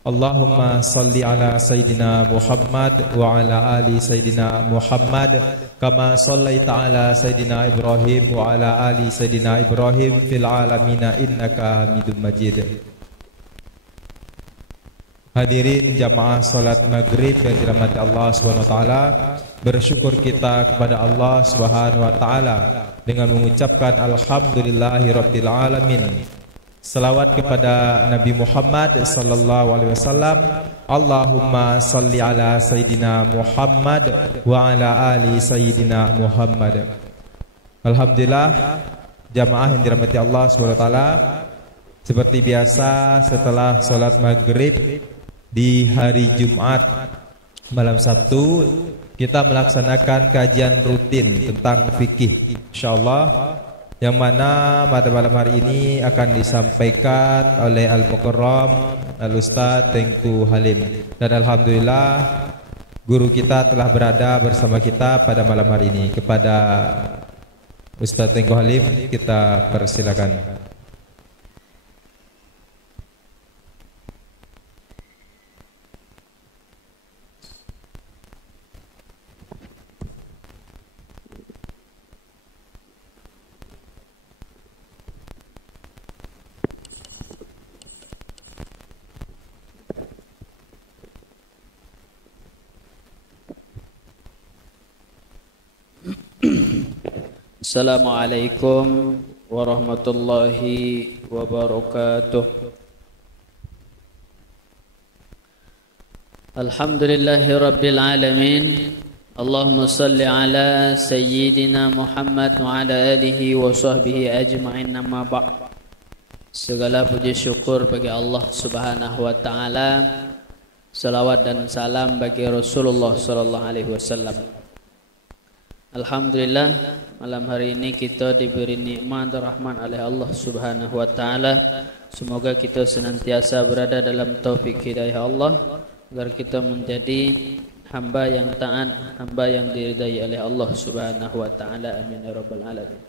Allahumma salli ala Sayyidina Muhammad wa ala ali Sayyidina Muhammad kama sallaita ala Sayyidina Ibrahim wa ala ali Sayyidina Ibrahim fil alamina innaka Hamidum Majid. Hadirin jamaah salat maghrib yang dirahmati Allah Subhanahu wa taala, bersyukur kita kepada Allah Subhanahu wa taala dengan mengucapkan alhamdulillahirabbil alamin. Salawat kepada Nabi Muhammad sallallahu alaihi wasallam. Allahumma salli ala Sayyidina Muhammad wa ala ali Sayyidina Muhammad. Alhamdulillah jamaah yang dirahmati Allah Subhanahu wa taala, seperti biasa setelah salat maghrib di hari Jumat malam Sabtu kita melaksanakan kajian rutin tentang fikih insyaallah, yang mana pada malam hari ini akan disampaikan oleh Al-Mukarram Al-Ustaz Tengku Halim. Dan alhamdulillah guru kita telah berada bersama kita pada malam hari ini. Kepada Ustaz Tengku Halim kita persilakan. Assalamualaikum warahmatullahi wabarakatuh. Alhamdulillahi rabbil alamin. Allahumma salli ala Sayyidina Muhammad wa ala alihi wa sahbihi ajma'in, amma ba'd. Segala puji syukur bagi Allah Subhanahu wa taala. Salawat dan salam bagi Rasulullah sallallahu alaihi wasallam. Alhamdulillah malam hari ini kita diberi nikmat dan rahmat oleh Allah Subhanahu wa taala. Semoga kita senantiasa berada dalam taufik hidayah Allah agar kita menjadi hamba yang taat, hamba yang diridai oleh Allah Subhanahu wa taala. Amin ya rabbal alamin.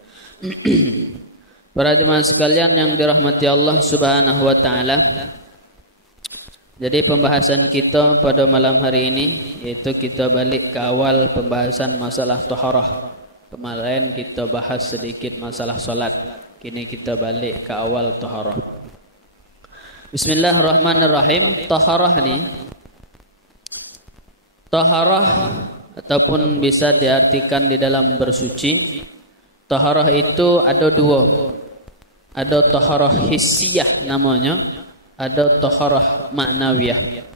Para jemaah sekalian yang dirahmati Allah Subhanahu wa taala, jadi pembahasan kita pada malam hari ini yaitu kita balik ke awal pembahasan masalah taharah. Kemarin kita bahas sedikit masalah solat. Kini kita balik ke awal taharah. Bismillahirrahmanirrahim. Taharah ni, taharah ataupun bisa diartikan di dalam bersuci. Taharah itu ada dua. Ada taharah hissiyah namanya, ada taharah ma'nawiyah.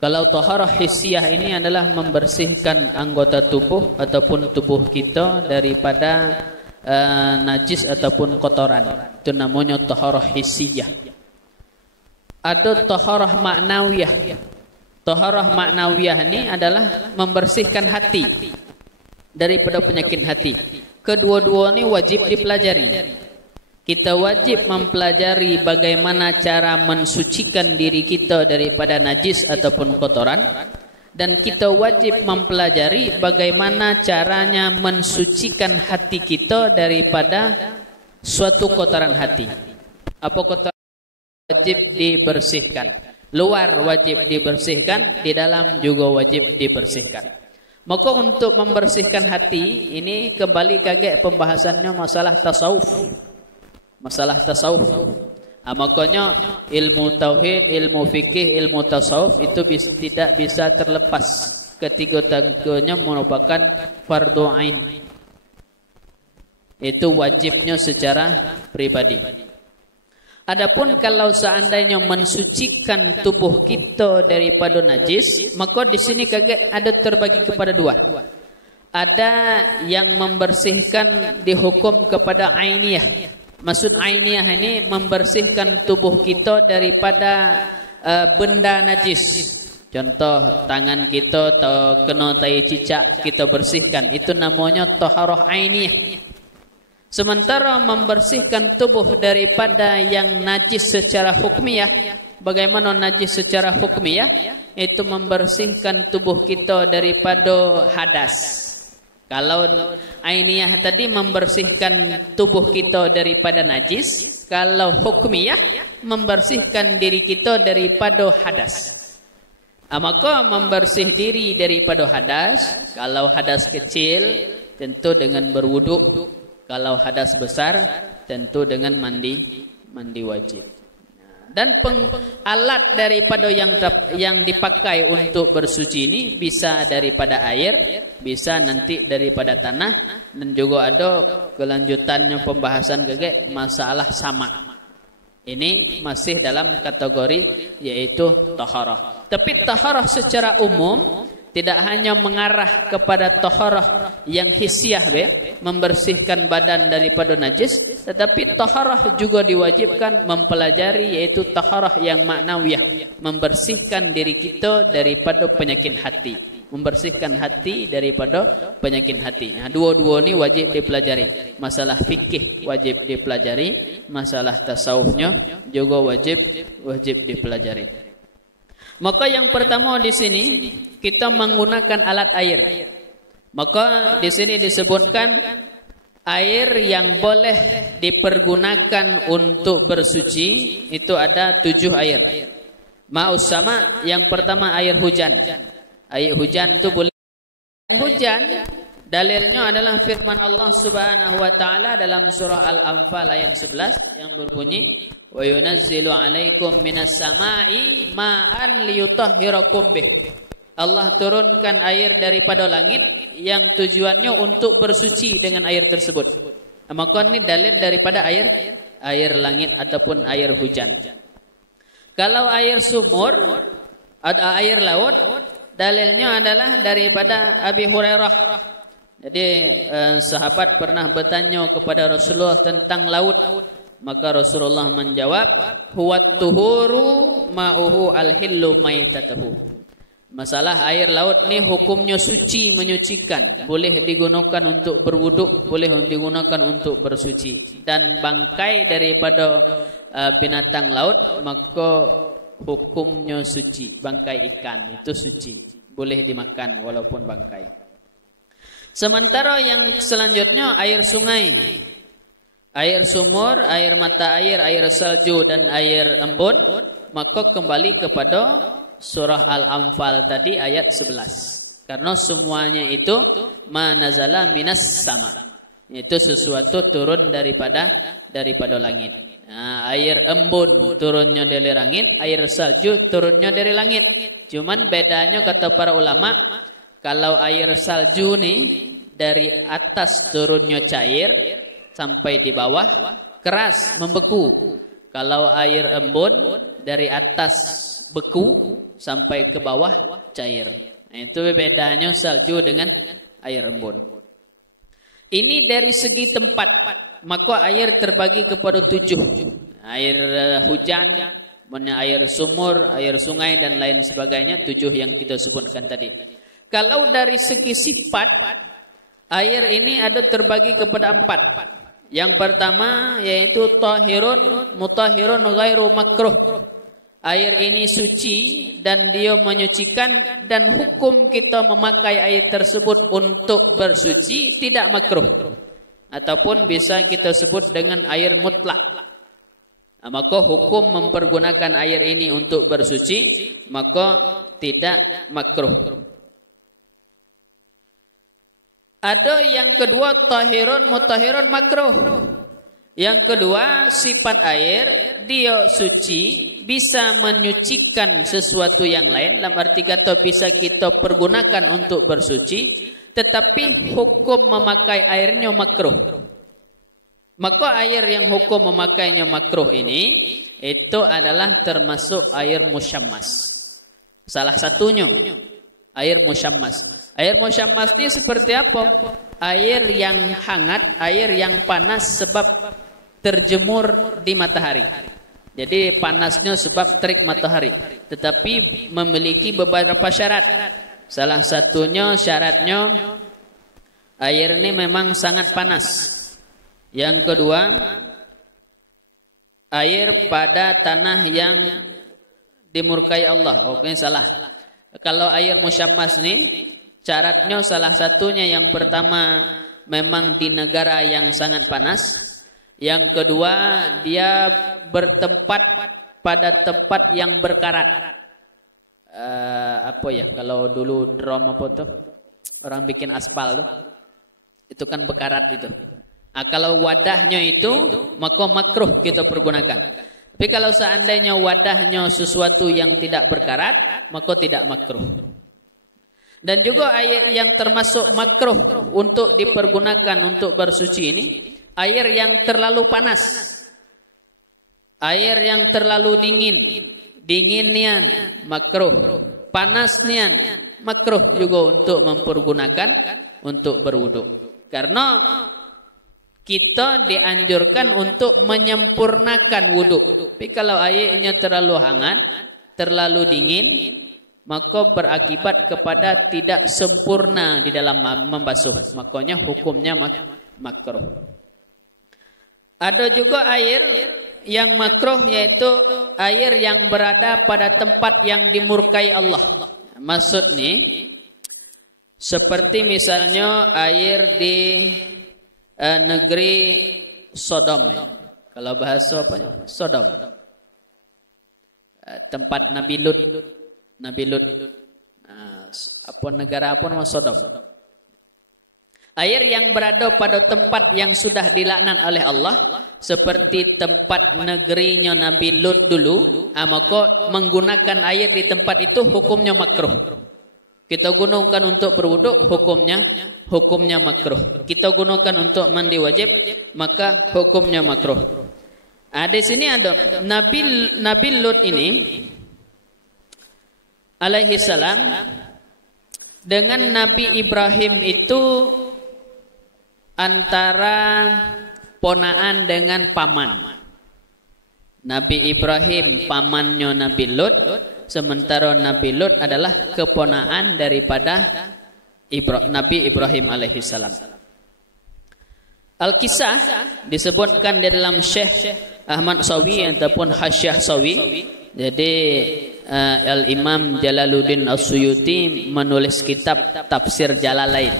Kalau taharah hissiyah ini adalah membersihkan anggota tubuh ataupun tubuh kita daripada najis ataupun kotoran. Itu namanya taharah hissiyah. Ada taharah ma'nawiyah. Taharah ma'nawiyah ini adalah membersihkan hati daripada penyakit hati. Kedua-dua ini wajib dipelajari. Kita wajib mempelajari bagaimana cara mensucikan diri kita daripada najis ataupun kotoran, dan kita wajib mempelajari bagaimana caranya mensucikan hati kita daripada suatu kotoran hati. Apa kotoran wajib dibersihkan? Luar wajib dibersihkan, di dalam juga wajib dibersihkan. Maka untuk membersihkan hati ini kembali kaget pembahasannya masalah tasawuf. Masalah tasawuf. Makanya ilmu tauhid, ilmu fikih, ilmu tasawuf itu tidak bisa terlepas. Ketiga-tiganya merupakan fardu ain. Itu wajibnya secara pribadi. Adapun kalau seandainya mensucikan tubuh kita daripada najis, maka di sini kaget ada terbagi kepada dua. Ada yang membersihkan dihukum kepada ainiyah. Maksud ainiyah ini membersihkan tubuh kita daripada benda najis. Contoh tangan kita kena tai cicak, kita bersihkan. Itu namanya taharah ainiyah. Sementara membersihkan tubuh daripada yang najis secara hukmiyah. Bagaimana najis secara hukmiyah? Itu membersihkan tubuh kita daripada hadas. Kalau ainiyah tadi membersihkan tubuh kita daripada najis, kalau hukmiyah membersihkan diri kita daripada hadas. Maka membersih diri daripada hadas, kalau hadas kecil tentu dengan berwuduk, kalau hadas besar tentu dengan mandi wajib. Dan alat daripada yang dipakai untuk bersuci ini bisa daripada air, bisa nanti daripada tanah, dan juga ada kelanjutannya pembahasan masalah sama. Ini masih dalam kategori yaitu taharah. Tapi taharah secara umum tidak hanya mengarah kepada taharah yang hisiah membersihkan badan daripada najis, tetapi taharah juga diwajibkan mempelajari yaitu taharah yang maknawiyah, membersihkan diri kita daripada penyakit hati, membersihkan hati daripada penyakit hati. Dua-dua ini wajib dipelajari. Masalah fikih wajib dipelajari, masalah tasawufnya juga wajib dipelajari. Maka yang pertama di sini kita menggunakan alat air. Maka di sini disebutkan air yang boleh dipergunakan untuk bersuci itu ada 7 air. Ma'us sama, yang pertama air hujan. Air hujan itu boleh. Hujan dalilnya adalah firman Allah Subhanahu wa taala dalam surah Al-Anfal ayat 11 yang berbunyi wa yunazzilu 'alaikum minas sama'i ma'an liyutahhirakum bih. Allah turunkan air daripada langit yang tujuannya untuk bersuci dengan air tersebut. Maka ini dalil daripada air langit ataupun air hujan. Kalau air sumur atau air laut, dalilnya adalah daripada Abi Hurairah. Jadi sahabat pernah bertanya kepada Rasulullah tentang laut. Maka Rasulullah menjawab, huwat tuhuru ma'uhu al-hillu maitatahu. Masalah air laut ni hukumnya suci, menyucikan. Boleh digunakan untuk berwuduk, boleh digunakan untuk bersuci. Dan bangkai daripada binatang laut, maka hukumnya suci. Bangkai ikan itu suci, boleh dimakan walaupun bangkai. Sementara yang selanjutnya air sungai, air sumur, air mata air, air salju dan air embun, maka kembali kepada surah Al-Anfal tadi ayat 11. Karena semuanya itu manazala minas sama. Itu sesuatu turun daripada langit. Nah, air embun turunnya dari langit, air salju turunnya dari langit. Cuman bedanya kata para ulama, kalau air salju nih dari atas turunnya cair sampai di bawah keras, membeku. Kalau air embun dari atas beku sampai ke bawah cair. Nah, itu bedanya salju dengan air embun. Ini dari segi tempat, maka air terbagi kepada 7. Air hujan, air sumur, air sungai dan lain sebagainya, 7 yang kita sebutkan tadi. Kalau dari segi sifat, air ini ada terbagi kepada 4. Yang pertama yaitu tahirun mutahhirun ghairu makruh. Air ini suci dan dia menyucikan, dan hukum kita memakai air tersebut untuk bersuci tidak makruh. Ataupun bisa kita sebut dengan air mutlak. Maka hukum mempergunakan air ini untuk bersuci maka tidak makruh. Ada yang kedua tahirun mutahhirun makruh. Yang kedua, sifat air dia suci, bisa menyucikan sesuatu yang lain, dalam arti kata bisa kita pergunakan untuk bersuci, tetapi hukum memakai airnya makruh. Maka air yang hukum memakainya makruh ini itu adalah termasuk air musyammas. Salah satunya air musyammas. Air musyammas ini seperti apa? Air yang hangat, air yang panas sebab terjemur di matahari. Jadi panasnya sebab terik matahari, tetapi memiliki beberapa syarat. Salah satunya syaratnya air ini memang sangat panas. Yang kedua, air pada tanah yang dimurkai Allah. Oke, salah. Kalau air musyammas nih Syaratnya salah satunya yang pertama memang di negara yang sangat panas. Yang kedua dia bertempat pada tempat yang berkarat. Apa ya kalau dulu drum apa tuh orang bikin aspal tuh, itu kan berkarat itu. Kalau wadahnya itu maka makruh kita pergunakan. Tapi kalau seandainya wadahnya sesuatu yang tidak berkarat maka tidak makruh. Dan juga air yang termasuk makruh untuk dipergunakan untuk bersuci ini, air yang terlalu panas, air yang terlalu dingin, dinginnian makruh, panasnian makruh juga untuk mempergunakan untuk berwudu. Karena kita dianjurkan untuk menyempurnakan wudu. Tapi kalau airnya terlalu hangat, terlalu dingin, maka berakibat kepada tidak sempurna di dalam membasuh. Makanya hukumnya makruh. Ada juga air yang makruh, yaitu air yang berada pada tempat yang dimurkai Allah. Maksud nih, seperti misalnya air di negeri Sodom. Kalau bahasa apa? Sodom. Tempat Nabi Lut. Nah, apa negara apa nama Sodom? Air yang berada pada tempat yang sudah dilaknat oleh Allah, seperti tempat negerinya Nabi Lut dulu, maka menggunakan air di tempat itu hukumnya makruh. Kita gunakan untuk berwudu, hukumnya makruh. Kita gunakan untuk mandi wajib, maka hukumnya makruh. Di sini ada Nabi Lut ini alaihi salam dengan Nabi Ibrahim itu antara ponaan dengan paman. Nabi Ibrahim pamannya Nabi Lut, sementara Nabi Lut adalah keponaan daripada Nabi Ibrahim alaihi salam. Al-Kisah disebutkan di dalam Syekh Ahmad Sawi ataupun Hasyiah Sawi. Jadi Al-Imam Jalaluddin As-Suyuti menulis kitab Tafsir Jalalain.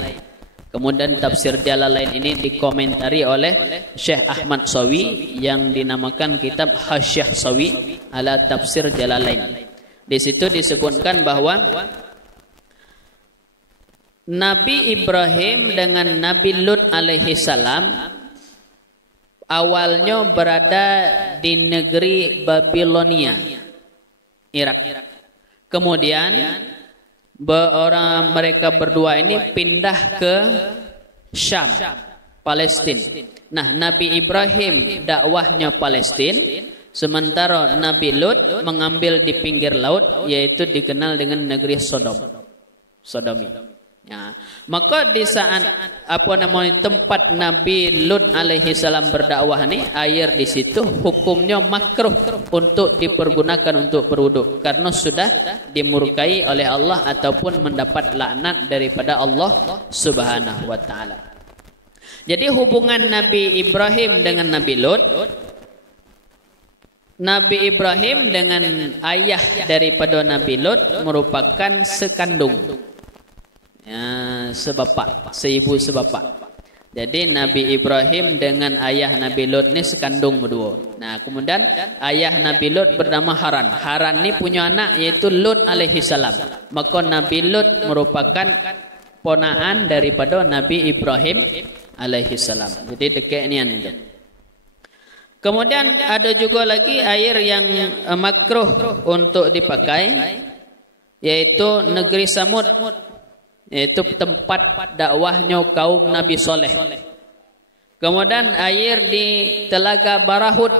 Kemudian Tafsir Jalalain ini dikomentari oleh Syekh Ahmad Sawi yang dinamakan kitab Hasyiah Sawi ala Tafsir Jalalain. Di situ disebutkan bahwa Nabi Ibrahim dengan Nabi Lut alaihi salam awalnya berada di negeri Babilonia, Irak. Kemudian mereka berdua ini pindah ke Syam, Palestina. Nah, Nabi Ibrahim dakwahnya Palestina, sementara Nabi Lut mengambil di pinggir laut, yaitu dikenal dengan negeri Sodomi. Ya. Maka di saat tempat Nabi Lut alaihi salam berdakwah ini, air di situ hukumnya makruh untuk dipergunakan untuk berwudu karena sudah dimurkai oleh Allah ataupun mendapat laknat daripada Allah Subhanahu wa taala. Jadi hubungan Nabi Ibrahim dengan Nabi Lut, Nabi Ibrahim dengan ayah daripada Nabi Lut merupakan sekandung. Ya, seibu sebapak. Jadi Nabi Ibrahim dengan ayah Nabi Lut ini sekandung berdua. Nah, kemudian ayah Nabi Lut bernama Haran. Haran ini punya anak yaitu Lut alaihi salam. Maka Nabi Lut merupakan ponaan daripada Nabi Ibrahim alaihi salam. Jadi dekatnya itu. Kemudian ada juga lagi air yang makruh untuk dipakai, yaitu negeri Samud, yaitu tempat dakwahnya kaum Nabi Soleh. Kemudian air di Telaga Barahud.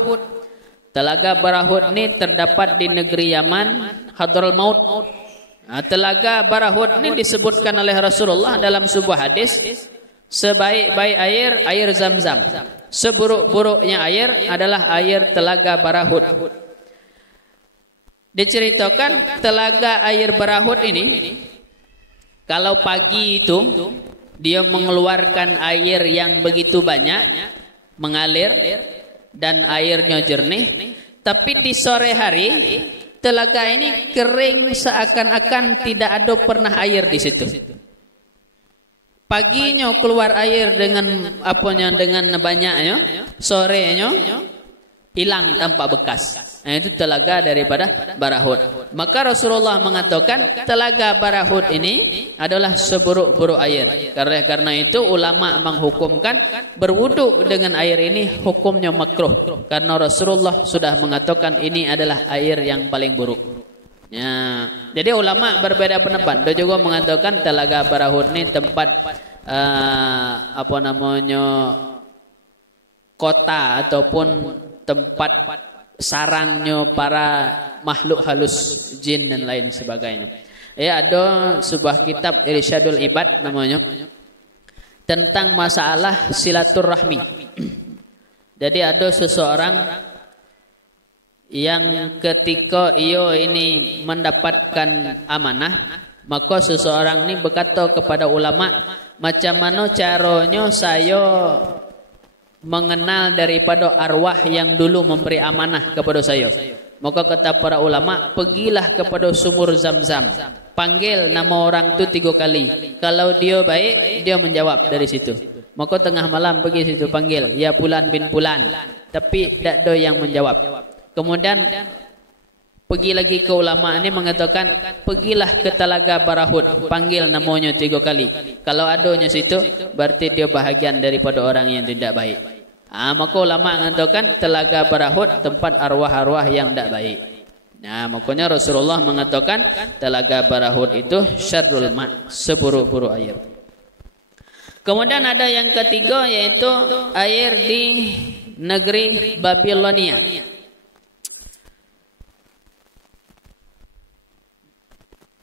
Telaga Barahud ini terdapat di negeri Yaman, Hadramaut. Nah, Telaga Barahud ini disebutkan oleh Rasulullah dalam sebuah hadis, sebaik-baik air Zam-Zam. Seburuk-buruknya air adalah air Telaga Barahud. Diceritakan Telaga air Barahud ini, kalau pagi itu dia mengeluarkan air yang begitu banyak, mengalir dan airnya jernih. Tapi di sore hari telaga ini kering seakan-akan tidak ada pernah air di situ. paginya keluar air dengan apanya, dengan banyaknya, sorenya hilang tanpa bekas. Nah, itu telaga daripada Barahud. Maka Rasulullah mengatakan telaga Barahud ini adalah seburuk-buruk air. Karena itu ulama menghukumkan berwudu dengan air ini hukumnya makruh. Karena Rasulullah sudah mengatakan ini adalah air yang paling buruk. Ya, jadi ulama berbeda pendapat. Dia juga mengatakan telaga Barahud ini tempat kota ataupun tempat sarangnya para makhluk halus, jin dan lain sebagainya. Ya, ada sebuah kitab Irsyadul Ibad namanya, tentang masalah silaturahmi. Jadi ada seseorang yang ketika ia ini mendapatkan amanah, maka seseorang ini berkata kepada ulama, macam mana caranya saya mengenal daripada arwah yang dulu memberi amanah kepada saya. Maka kata para ulama, pergilah kepada sumur Zam-Zam, panggil nama orang tu 3 kali. Kalau dia baik, dia menjawab dari situ. Maka tengah malam pergi situ panggil, ya Fulan bin Fulan, tapi tak ada yang menjawab. Kemudian pergi lagi ke ulama ini mengatakan, pergilah ke telaga Barahud, panggil namanya 3 kali. Kalau adanya situ, berarti dia bahagian daripada orang yang tidak baik. Maka ulama mengatakan telaga Barahud tempat arwah-arwah yang tidak baik. Nah, makanya Rasulullah mengatakan telaga Barahud itu syarrul ma', seburuk-buruk air. Kemudian ada yang ketiga, yaitu air di negeri Babilonia.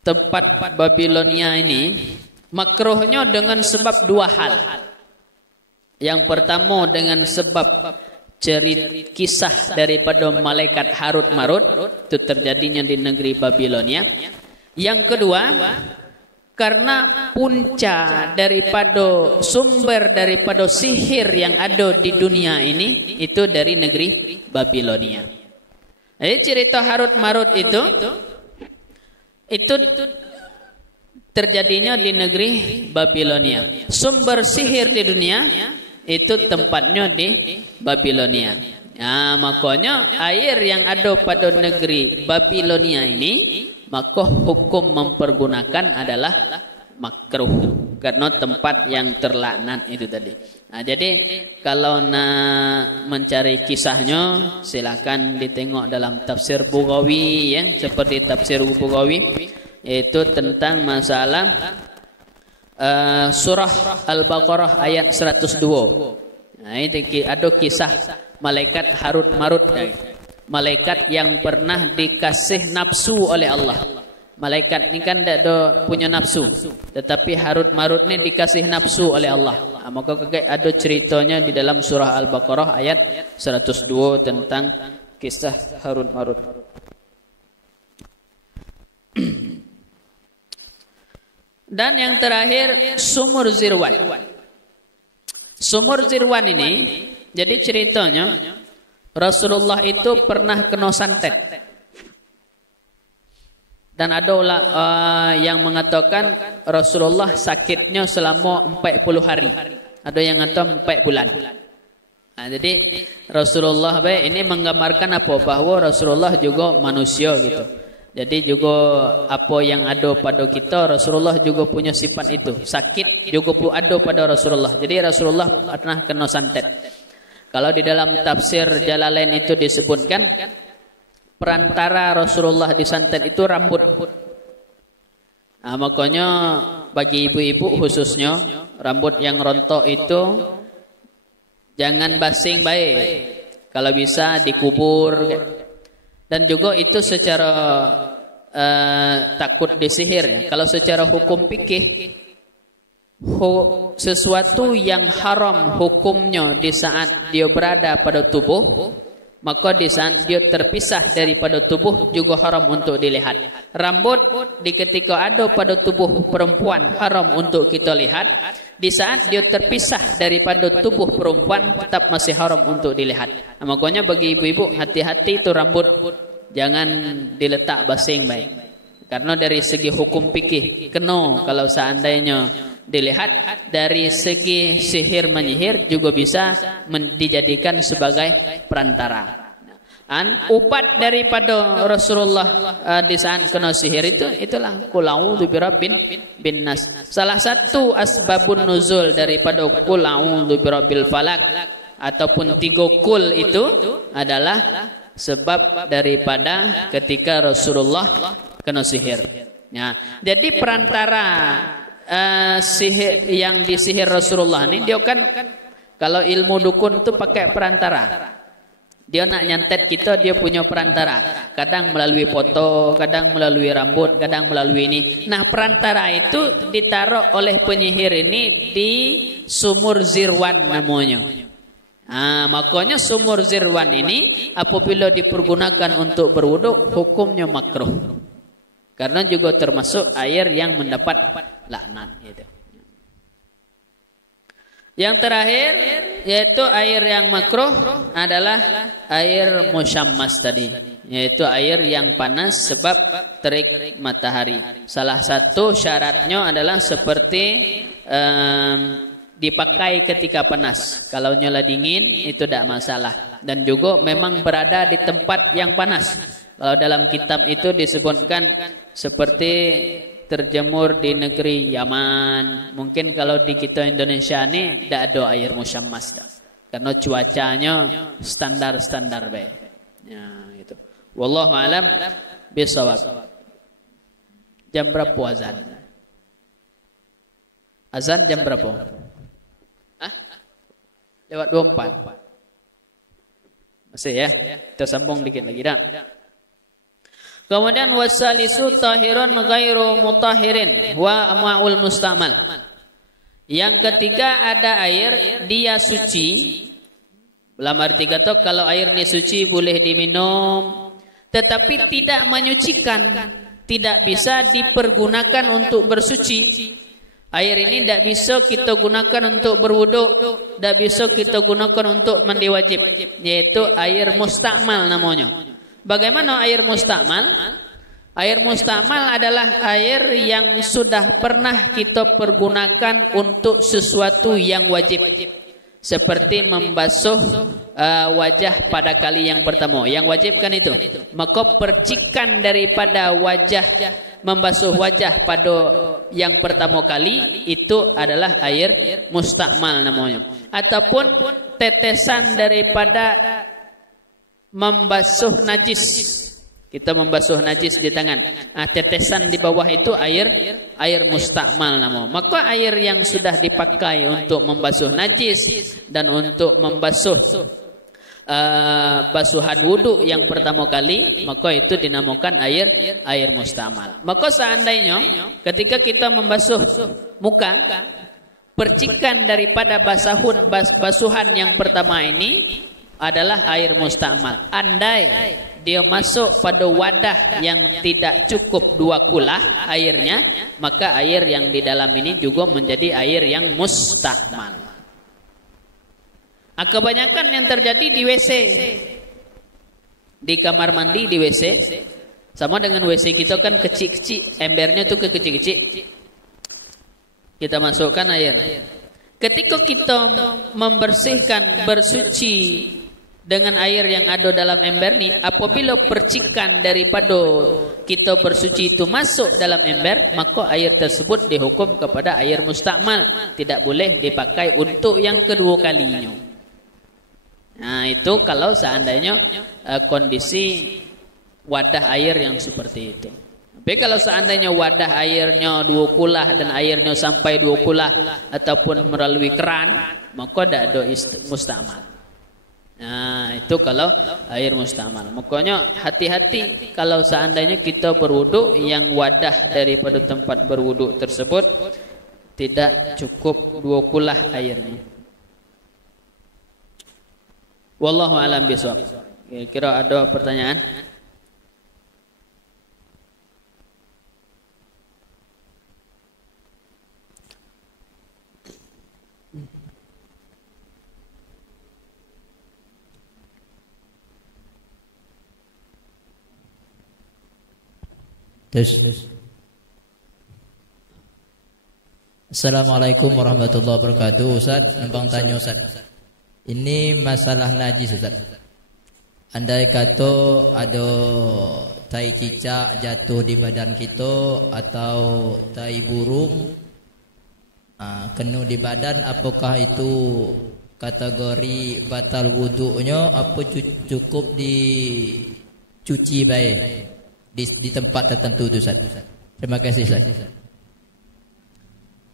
Tempat Babilonia ini makruhnya dengan sebab 2 hal. Yang pertama dengan sebab kisah daripada malaikat Harut Marut, itu terjadinya di negeri Babilonia. Yang kedua, karena punca daripada sumber daripada sihir yang ada di dunia ini itu dari negeri Babilonia. Jadi cerita Harut Marut itu terjadinya di negeri Babilonia. Sumber sihir di dunia itu tempatnya di Babilonia. Nah, makanya air yang ada pada negeri Babilonia ini, maka hukum mempergunakan adalah makruh karena tempat yang terlaknat itu tadi. Nah, jadi kalau nak mencari kisahnya, silakan ditengok dalam tafsir Bughawi, ya, seperti tafsir Bughawi, yaitu tentang masalah surah Al-Baqarah ayat 102. Nah, ini ada kisah malaikat Harut Marut, malaikat yang pernah dikasih nafsu oleh Allah. Malaikat ini kan tidak ada punya nafsu, tetapi Harut Marut ini dikasih nafsu oleh Allah. Maka ada ceritanya di dalam surah Al-Baqarah ayat 102 tentang kisah Harut Marut. Dan yang terakhir sumur Zirwan. Sumur Zirwan ini, jadi ceritanya Rasulullah itu pernah kena santet. Dan ada yang mengatakan Rasulullah sakitnya selama 40 hari. Ada yang mengatakan 4 bulan. Nah, jadi Rasulullah ini menggambarkan apa? Bahwa Rasulullah juga manusia gitu. Jadi juga apa yang ada pada kita, Rasulullah juga punya sifat itu. Sakit juga ada pada Rasulullah. Jadi Rasulullah pernah kena santet. Kalau di dalam tafsir Jalalain itu disebutkan, perantara Rasulullah disantet itu rambut. Nah, makanya bagi ibu-ibu khususnya, rambut yang rontok itu jangan basing baik. Kalau bisa dikubur. Dan juga itu secara takut disihir, ya. Kalau secara hukum fikih, sesuatu yang haram hukumnya di saat dia berada pada tubuh, maka di saat dia terpisah daripada tubuh juga haram untuk dilihat. Rambut di ketika ada pada tubuh perempuan haram untuk kita lihat. Di saat dia terpisah daripada tubuh perempuan tetap masih haram untuk dilihat. Nah, makanya bagi ibu-ibu hati-hati itu rambut jangan diletak basing baik. Karena dari segi hukum fikih kena kalau seandainya dilihat dari segi sihir menyihir juga bisa dijadikan sebagai perantara. Upat daripada Rasulullah di saat kena sihir itulah qul a'udzu birabbin nas. Salah satu asbabun nuzul daripada qul a'udzu birabbil falak ataupun 3 kul itu adalah sebab daripada ketika Rasulullah kena sihir. Ya, jadi perantara sihir yang disihir Rasulullah ini dia kan kalau ilmu dukun itu pakai perantara. Dia nak nyantet kita, dia punya perantara. Kadang melalui foto, kadang melalui rambut, kadang melalui ini. Nah, perantara itu ditaruh oleh penyihir ini di sumur zirwan namanya. Makanya sumur zirwan ini apabila dipergunakan untuk berwudu hukumnya makruh. Karena juga termasuk air yang mendapat laknat gitu. Yang terakhir yaitu air yang makruh adalah air musyammas tadi, yaitu air yang panas sebab terik matahari. Salah satu syaratnya adalah seperti dipakai ketika panas. Kalau nyala dingin itu tidak masalah, dan juga memang berada di tempat yang panas. Kalau dalam kitab itu disebutkan seperti terjemur di negeri Yaman. Mungkin kalau di kita Indonesia ini tidak ada air musyammas dah. Karena cuacanya standar-standar baik. Ya, gitu. Wallahu alam bisawab. Jam berapa azan? Azan jam berapa? Lewat 24. Masih ya? Kita sambung dikit lagi dah. Kemudian wasalisu tahirun ghairu mutahirin wa ma'ul mustamal. Yang ketiga ada air dia suci. Dalam arti kata kalau air ini suci boleh diminum, tetapi tidak menyucikan, tidak bisa dipergunakan untuk bersuci. Air ini tidak bisa kita gunakan untuk berwudu, tidak bisa kita gunakan untuk mandi wajib, yaitu air mustamal namanya. Bagaimana air mustamal? Air mustamal adalah air yang sudah pernah kita pergunakan untuk sesuatu yang wajib. Seperti membasuh wajah pada kali yang pertama. Yang wajib kan itu. Maka percikan daripada wajah, membasuh wajah pada yang pertama kali, itu adalah air mustamal namanya. Ataupun tetesan daripada membasuh najis. Kita membasuh najis di tangan. Tetesan di bawah itu air mustakmal nama. Maka air yang sudah dipakai untuk membasuh najis dan untuk membasuh basuhan wudu yang pertama kali, maka itu dinamakan air mustakmal. Maka seandainya ketika kita membasuh muka, percikan daripada basuhan yang pertama ini adalah air mustakmal. Andai dia masuk pada wadah yang tidak cukup 2 kulah airnya, maka air yang di dalam ini juga menjadi air yang mustakmal. Kebanyakan yang terjadi di WC, di kamar mandi, di WC, sama dengan WC kita kan kecil-kecil, embernya tuh kecil-kecil. Kita masukkan air. Ketika kita membersihkan, bersuci dengan air yang ada dalam ember ni, apabila percikan daripada kita bersuci itu masuk dalam ember, maka air tersebut dihukum kepada air mustakmal, tidak boleh dipakai untuk yang kedua kalinya. Nah, itu kalau seandainya kondisi wadah air yang seperti itu. Tapi kalau seandainya wadah airnya 2 kulah dan airnya sampai 2 kulah ataupun melalui keran, maka tidak ada mustakmal. Nah, itu kalau air mustakmal. Makanya hati-hati kalau seandainya kita berwudu yang wadah daripada tempat berwudu tersebut tidak cukup 2 kulah airnya. Wallahu a'lam bishawab. Kira-kira ada pertanyaan? Tes. Assalamualaikum warahmatullahi wabarakatuh. Ustaz, numpang tanya Ustaz. Ini masalah najis Ustaz. Andai kata ada tai cicak jatuh di badan kita atau tai burung kena di badan, apakah itu kategori batal wuduknya? Apa cukup dicuci baik di tempat tertentu tu Ustaz? Terima kasih Ustaz.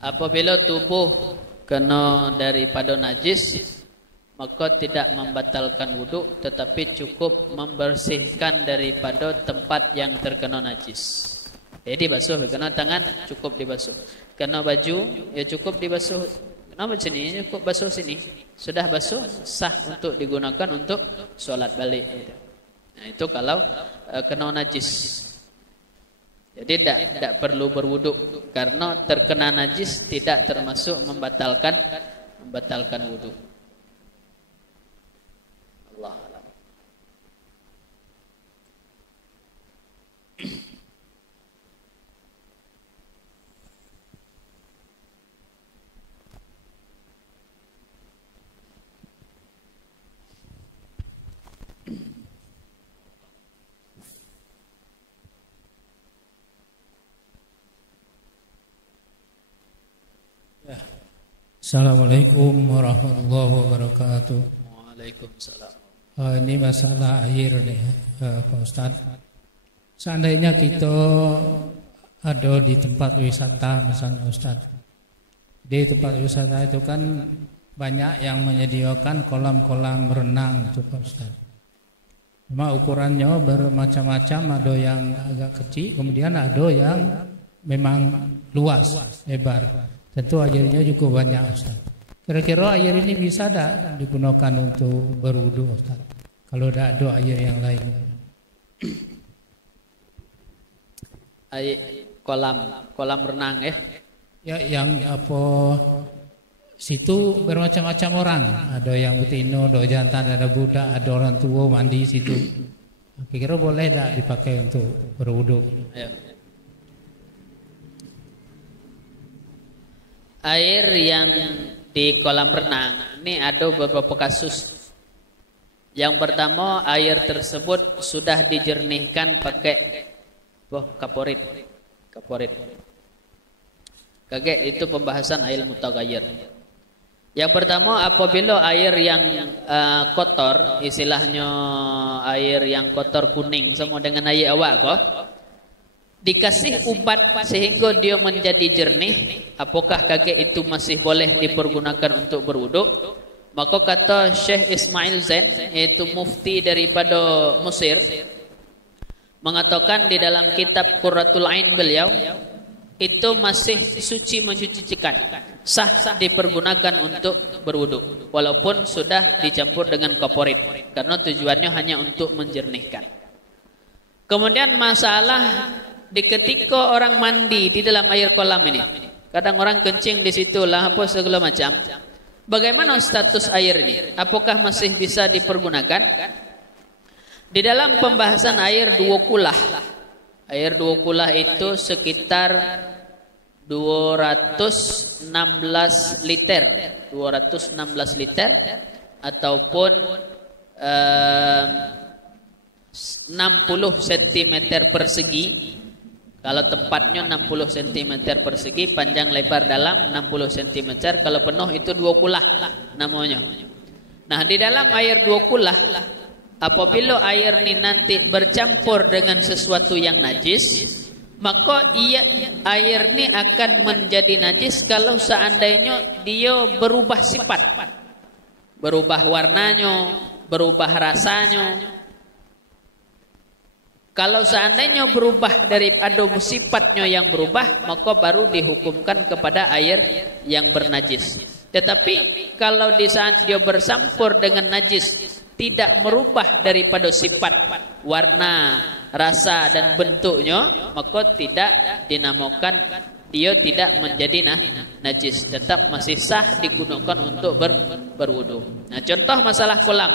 Apabila tubuh kena daripada najis, maka tidak membatalkan wuduk, tetapi cukup membersihkan daripada tempat yang terkena najis. Jadi basuh, kena tangan cukup dibasuh, kena baju ya cukup dibasuh, kena sini cukup basuh sini, sudah basuh sah untuk digunakan untuk solat balik. Nah itu kalau kena najis. Jadi tidak perlu berwuduk karena terkena najis tidak termasuk membatalkan wuduk. Allah alam. Assalamualaikum warahmatullahi wabarakatuh. Waalaikumsalam. Ini masalah air nih, Pak Ustadz. Seandainya kita ada di tempat wisata, misalnya Ustadz, di tempat wisata itu kan banyak yang menyediakan kolam-kolam renang itu Pak Ustadz. Cuma ukurannya bermacam-macam, ada yang agak kecil, kemudian ada yang memang luas, lebar. Tentu airnya juga banyak Ustaz. Kira-kira air ini bisa tak digunakan untuk berwudu Ustaz? Kalau tidak ada air yang lain. Air kolam renang ya? Ya yang apa situ bermacam-macam orang. Ada yang betina, ada jantan, ada budak, ada orang tua mandi situ. Kira-kira boleh tak dipakai untuk berwudu? Ya. Air yang di kolam renang ini ada beberapa kasus. Yang pertama, air tersebut sudah dijernihkan pakai kaporit. Kaget itu pembahasan air mutaghayyir. Yang pertama, apabila air yang kotor, istilahnya air yang kotor kuning sama dengan air awak kok, dikasih ubat sehingga dia menjadi jernih, apakah kakek itu masih boleh dipergunakan untuk berwuduk? Maka kata Syekh Ismail Zain, yaitu mufti daripada Mesir, mengatakan di dalam kitab Qurratul Ain beliau, itu masih suci mencucikan, sah dipergunakan untuk berwuduk, walaupun sudah dicampur dengan kaporit, karena tujuannya hanya untuk menjernihkan. Kemudian masalah di ketika orang mandi di dalam air kolam ini, kadang orang kencing di situlah apa segala macam. Bagaimana status air ini? Apakah masih bisa dipergunakan? Di dalam pembahasan air dua kulah. Air dua kulah itu sekitar 216 liter. 216 liter ataupun 60 cm persegi. Kalau tempatnya 60 cm persegi, panjang lebar dalam 60 cm. Kalau penuh itu 2 kulah namanya. Nah, di dalam air 2 kulah, apabila air ini nanti bercampur dengan sesuatu yang najis, maka air ini akan menjadi najis kalau seandainya dia berubah sifat. Berubah warnanya, berubah rasanya. Kalau seandainya berubah daripada sifatnya yang berubah, maka baru dihukumkan kepada air yang bernajis. Tetapi kalau di saat dia bersampur dengan najis, tidak merubah daripada sifat, warna, rasa dan bentuknya, maka tidak dinamakan, dia tidak menjadi najis, tetap masih sah digunakan untuk berwudu. Nah, contoh masalah kolam.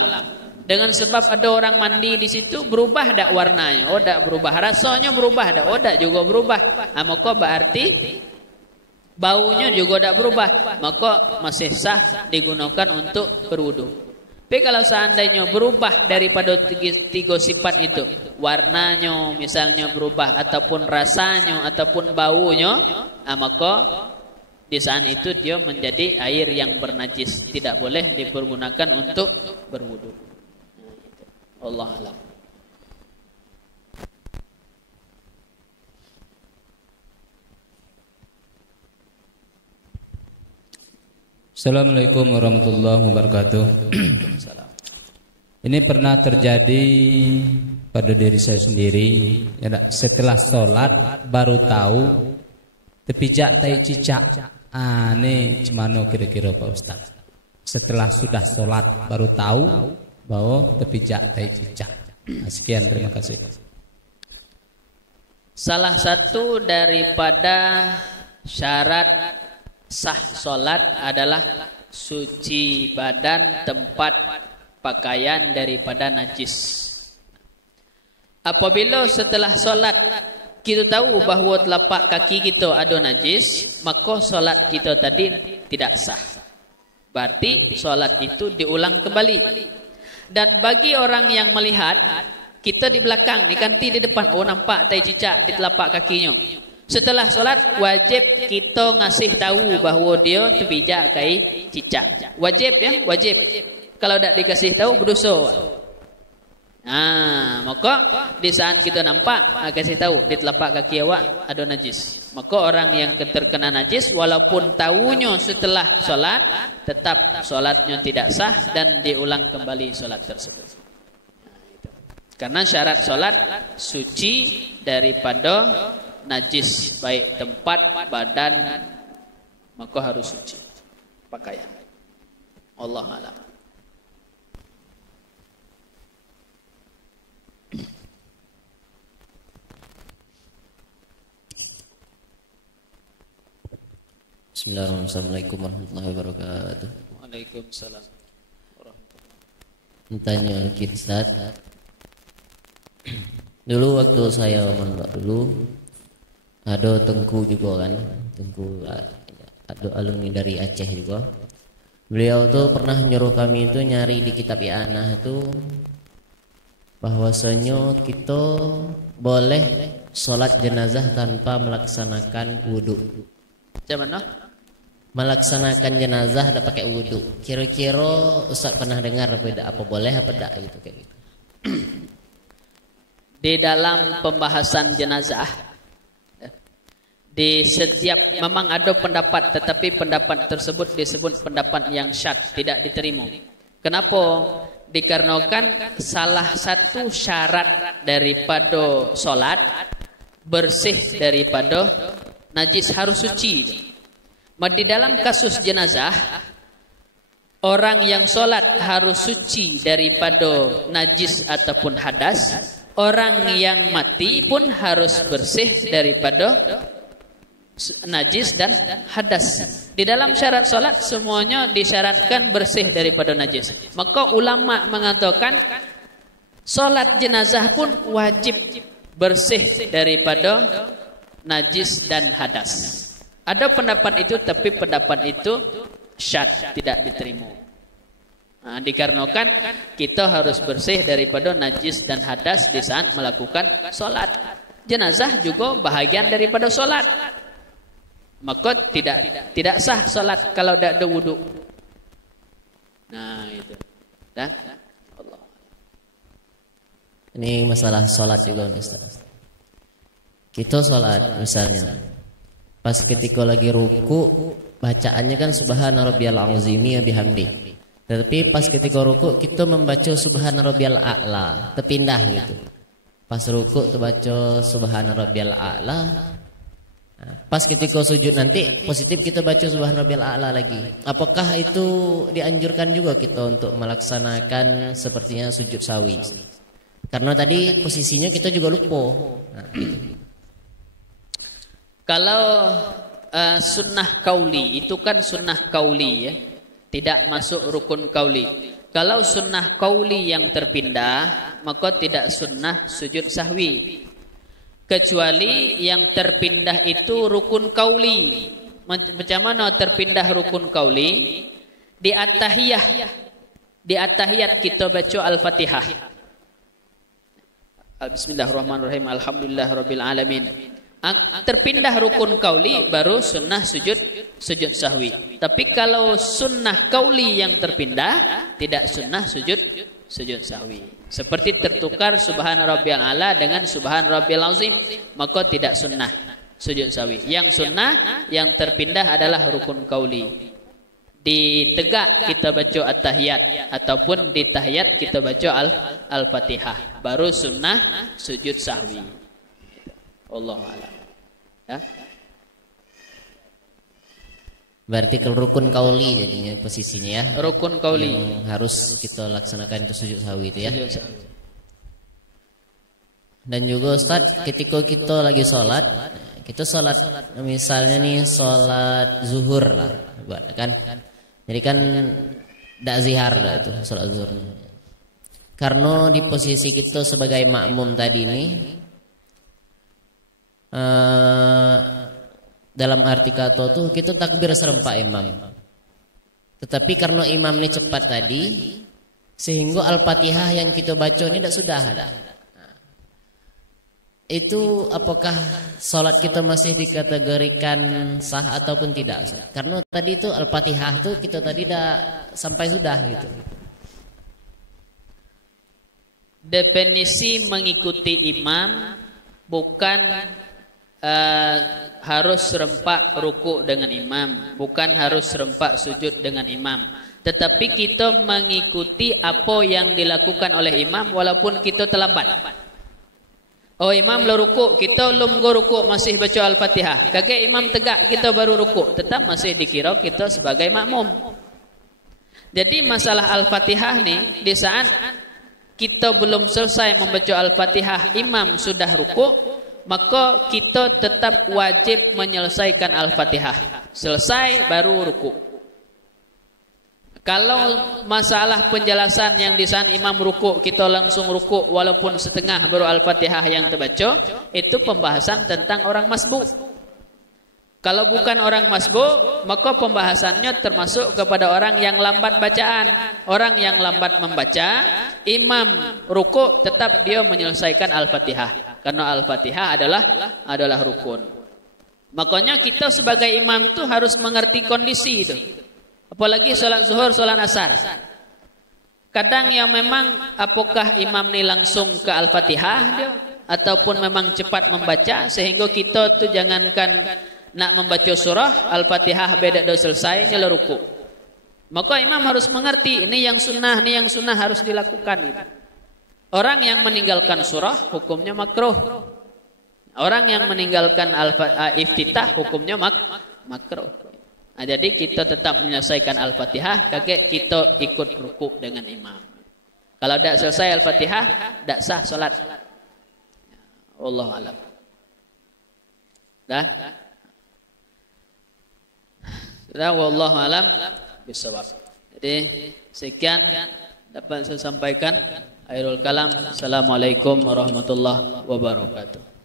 Dengan sebab ada orang mandi di situ, berubah tak warnanya? Oh, tak berubah. Rasanya berubah tak? Oh, tak juga berubah. Maka berarti baunya juga tidak berubah, maka masih sah digunakan untuk berwudu. Tapi kalau seandainya berubah daripada tiga sifat itu, warnanya misalnya berubah, ataupun rasanya, ataupun baunya, maka di saat itu dia menjadi air yang bernajis, tidak boleh dipergunakan untuk berwudu. Allah alam. Assalamualaikum warahmatullahi wabarakatuh. Ini pernah terjadi pada diri saya sendiri. Ya, setelah sholat baru tahu tepijak tai cicak. Ini gimana kira-kira Pak Ustaz? Setelah sudah sholat baru tahu bahwa tepijak tai cicak. Sekian, terima kasih. Salah satu daripada syarat sah solat adalah suci badan, tempat, pakaian daripada najis. Apabila setelah solat kita tahu bahawa telapak kaki kita ada najis, maka solat kita tadi tidak sah. Berarti solat itu diulang kembali. Dan bagi orang yang melihat, kita di belakang, ni kanti di depan, oh nampak tai cicak di telapak kakinya. Setelah solat wajib kita ngasih tahu bahawa dia terpijak kai cicak. Wajib ya, wajib. Kalau tak dikasih tahu berdosa. Maka di saat kita nampak kasih tahu di telapak kaki awak ada najis. Maka orang yang terkena najis walaupun tahunya setelah solat, tetap solatnya tidak sah dan diulang kembali solat tersebut. Karena syarat solat suci daripada najis, baik tempat, badan, maka harus suci pakaian. Allah alam. Bismillahirrahmanirrahim. Assalamualaikum warahmatullahi wabarakatuh. Waalaikumsalam. Tanya Ustaz. Dulu waktu saya mondok dulu ada Tengku juga kan, Tengku ada alumni dari Aceh juga. Beliau tuh pernah nyuruh kami itu nyari di kitab I'anah itu bahwasanya kita boleh sholat jenazah tanpa melaksanakan wudu. Gimana? Melaksanakan jenazah ada pakai wudu. Kira-kira Ustaz pernah dengar apa boleh apa tidak gitu kayak gitu. Di dalam pembahasan jenazah, di setiap memang ada pendapat, tetapi pendapat tersebut disebut pendapat yang syad, tidak diterima. Kenapa? Dikarenakan salah satu syarat daripada solat bersih daripada najis, harus suci. Di dalam kasus jenazah, orang yang solat harus suci daripada najis ataupun hadas. Orang yang mati pun harus bersih daripada najis dan hadas. Di dalam syarat solat semuanya disyaratkan bersih daripada najis. Maka ulama mengatakan solat jenazah pun wajib bersih daripada najis dan hadas. Ada pendapat itu, tapi pendapat itu syad, tidak diterima. Dikarenakan kita harus bersih daripada najis dan hadas di saat melakukan solat. Jenazah juga bahagian daripada solat. Maka tidak sah solat kalau tidak ada wudu. Nah itu. Dan Allah. Ini masalah solat juga Ustaz. Kita solat misalnya, pas ketika lagi ruku bacaannya kan subhana rabbiyal azimi wa bihamdi. Tetapi pas ketika ruku kita membaca subhana rabbiyal a'la, terpindah gitu. Pas ruku tu baca subhana rabbiyal a'la. Pas ketika sujud nanti positif kita baca subhana rabbiyal a'la lagi. Apakah itu dianjurkan juga kita untuk melaksanakan sepertinya sujud sawi? Karena tadi posisinya kita juga lupa. Gitu. Kalau sunnah kauli itu kan sunnah kauli ya, tidak masuk rukun kauli. Kalau sunnah kauli yang terpindah, maka tidak sunnah sujud sahwi. Kecuali yang terpindah itu rukun kauli. Macam mana terpindah rukun kauli? Di at-tahiyat kita baca Al-Fatihah. Bismillahirrahmanirrahim. Alhamdulillahirabbil alamin. Terpindah rukun kauli baru sunnah sujud sahwi. Tapi kalau sunnah kauli yang terpindah, tidak sunnah sujud sahwi. Seperti tertukar subhana rabbiyal a'la dengan subhana rabbiyal azim, maka tidak sunnah sujud sahwi. Yang sunnah yang terpindah adalah rukun kauli. Di tegak kita baca at-tahiyat ataupun di tahiyat kita baca al-Fatihah, baru sunnah sujud sahwi. Wallahu a'lam. Ya. Berarti kalau rukun kauli jadinya posisinya ya. Rukun kauli yang harus kita laksanakan itu sujud sahwi itu ya. Dan juga Ustaz, ketika kita lagi sholat, kita sholat misalnya nih sholat zuhur lah, kan? Jadi kan dak zihar dah itu sholat zuhur. Karena di posisi kita sebagai makmum tadi ini, dalam arti kata tuh kita takbir serempak imam. Tetapi karena imam ini cepat tadi, sehingga Al-Fatihah yang kita baca ini tidak sudah ada. Itu apakah sholat kita masih dikategorikan sah ataupun tidak? Karena tadi itu Al-Fatihah itu kita tadi tidak sampai sudah gitu. Definisi mengikuti imam bukan harus serempak ruku dengan imam, bukan harus serempak sujud dengan imam. Tetapi kita mengikuti apa yang dilakukan oleh imam walaupun kita terlambat. Oh, imam lo ruku, kita belum go ruku masih baca Al-Fatihah. Kakek imam tegak kita baru ruku, tetap masih dikira kita sebagai makmum. Jadi masalah Al-Fatihah nih, di saat kita belum selesai membaca Al-Fatihah, imam sudah ruku, maka kita tetap wajib menyelesaikan Al-Fatihah. Selesai baru ruku. Kalau masalah penjelasan yang di saat imam ruku, kita langsung ruku walaupun setengah baru Al-Fatihah yang terbaca, itu pembahasan tentang orang masbuk. Kalau bukan orang masbuk, maka pembahasannya termasuk kepada orang yang lambat bacaan. Orang yang lambat membaca, imam ruku tetap dia menyelesaikan Al-Fatihah. Karena Al-Fatihah adalah rukun. Makanya kita sebagai imam itu harus mengerti kondisi itu. Apalagi sholat zuhur, sholat asar. Kadang yang memang apakah imam ini langsung ke Al-Fatihah dia, ataupun memang cepat membaca sehingga kita tuh jangankan nak membaca surah Al-Fatihah beda dah selesai nyala ruku. Maka imam harus mengerti ini yang sunnah harus dilakukan itu. Orang yang meninggalkan surah hukumnya makruh. Orang yang meninggalkan iftitah hukumnya makruh. Nah, jadi kita tetap menyelesaikan Al-Fatihah, kakek kita ikut ruku dengan imam. Kalau tidak selesai Al-Fatihah, tidak sah salat. Wallahu a'lam. Dah? Sudah, wallahu a'lam bisawab. Jadi sekian dapat saya sampaikan. Akhirul kalam. Assalamualaikum warahmatullahi wabarakatuh.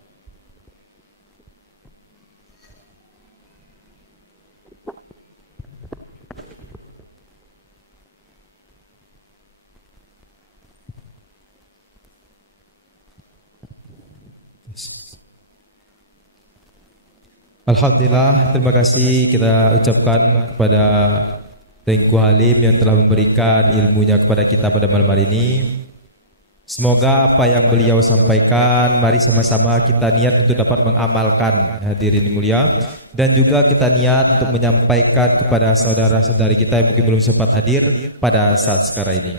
Alhamdulillah, terima kasih kita ucapkan kepada Tengku Halim yang telah memberikan ilmunya kepada kita pada malam hari ini. Semoga apa yang beliau sampaikan, mari sama-sama kita niat untuk dapat mengamalkan, hadirin mulia. Dan juga kita niat untuk menyampaikan kepada saudara-saudari kita yang mungkin belum sempat hadir pada saat sekarang ini.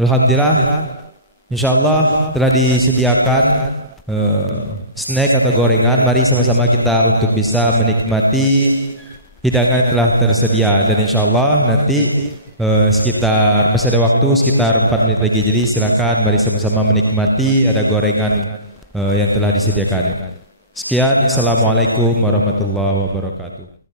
Alhamdulillah, insyaallah telah disediakan snack atau gorengan. Mari sama-sama kita untuk bisa menikmati hidangan yang telah tersedia. Dan insyaallah nanti sekitar masih ada waktu sekitar 4 menit lagi. Jadi silakan mari sama-sama menikmati ada gorengan yang telah disediakan. Sekian, assalamualaikum warahmatullahi wabarakatuh.